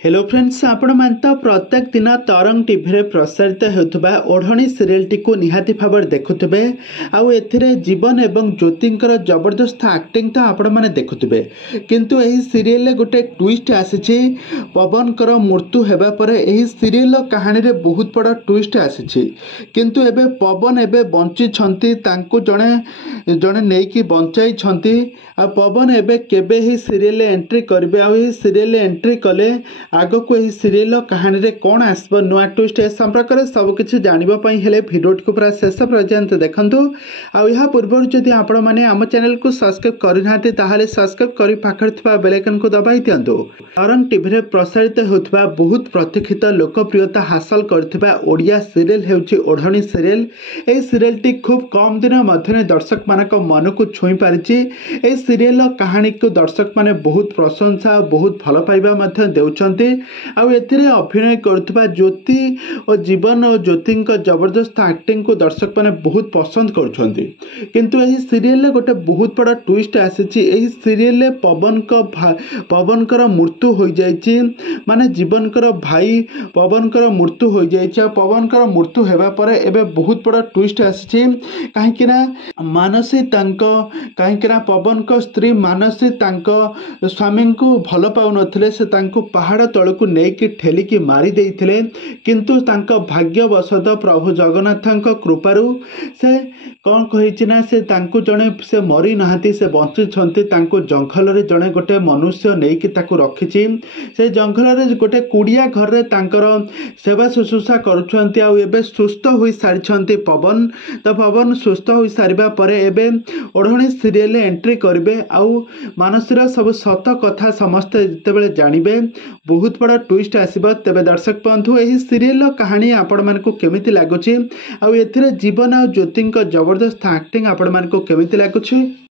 Hello friends आपण मान तो प्रत्येक दिन तरंग टीवी रे प्रसारित होता ओढ़णी सीरियल टी को निहाती भाव देखुवे आउ एथिरे जीवन एवं ज्योतिंकर जबरदस्त एक्टिंग तो आपण मैंने देखुवे किंतु यही सीरियल गोटे ट्विस्ट आसी पवन कर मृत्यु होगा पर यही सीरियल कहानी रे बहुत बड़ा ट्विस्ट आसी किंतु एबे पवन एबे बंची जड़े जड़े नहीं बंचाई आ पवन एबे केबे ही सीरियल एंट्री करेंगे आ सीरियल एंट्री कले आग को यही सीरियल कहानी रे कौन आसब नुआ ट्विस्ट ए संपर्क में सबकि जानवाई हेले भिडियो को पूरा शेष पर्यंत देखूँ आ पूर्व जदि आपण मैंने आम चैनल को सब्सक्राइब करना सब्सक्राइब कर पाखे बेल आइकन को दबाई दिंतु। तरंग टीवी रे प्रसारित होता बहुत प्रतीक्षित लोकप्रियता हासिल करथिबा ओडिया सीरियल हेउची ओढ़णी सीरियल। ए सीरियल टी खूब कम दिन मध्य दर्शक मानक मन को छुई पारिछि। ए सीरियल कहानी को दर्शक माने बहुत प्रशंसा बहुत भल पाइबा मध्य देउछन्ति। आउ एथिरे अभिनय करथिबा ज्योति और जीवन और ज्योति जबरदस्त एक्टिंग को दर्शक माने बहुत पसंद करुछन्ति किंतु एही सीरियल गोटे बहुत बड़ा ट्विस्ट आसीछि। एही सीरियल पवन कर मृत्यु हो जाइछि माने जीवन कर भाई पवन कर मृत्यु हो जाइछि। पवन कर मृत्यु हेबा पर एबे बहुत बड़ा ट्विस्ट आसीछि काहेकि ना मानसी तांको काहेकि ना पवन को स्त्री मानसी तांको स्वामी को भल पाउ नथिले से तांको पहाड़ तलू नहीं कि ठेलिकी मारी देइथिले किंतु तांको भाग्यवशत प्रभु जगन्नाथ कृपारू से कौन कही ना से तांको जड़े से मरी नहांती से बंची जंगल रे जड़े गोटे मनुष्य नहीं कि ताकू रखिछि से जंगल रे गोटे कुड़िया घर रे तांकर सेवा शुश्रूषा करुछन्ति आ एबे सुस्थ होई सारिछन्ति पवन। तो पवन सुस्थ होई सारिबा परे एबे ओढ़णी सीरियल एंट्री करिवे आउ मानसीर सब सत कथा समस्ते जेतेबेले जानिबे बहुत बड़ा ट्विस्ट आसीबो। तेबे दर्शक बंधु एही सीरियल कहानी आपण मानकु केमिति लागुछि आउ एथिरे जीवन आ ज्योतिंक जबरदस्त एक्टिंग आपण मानकु केमिति लागुछि।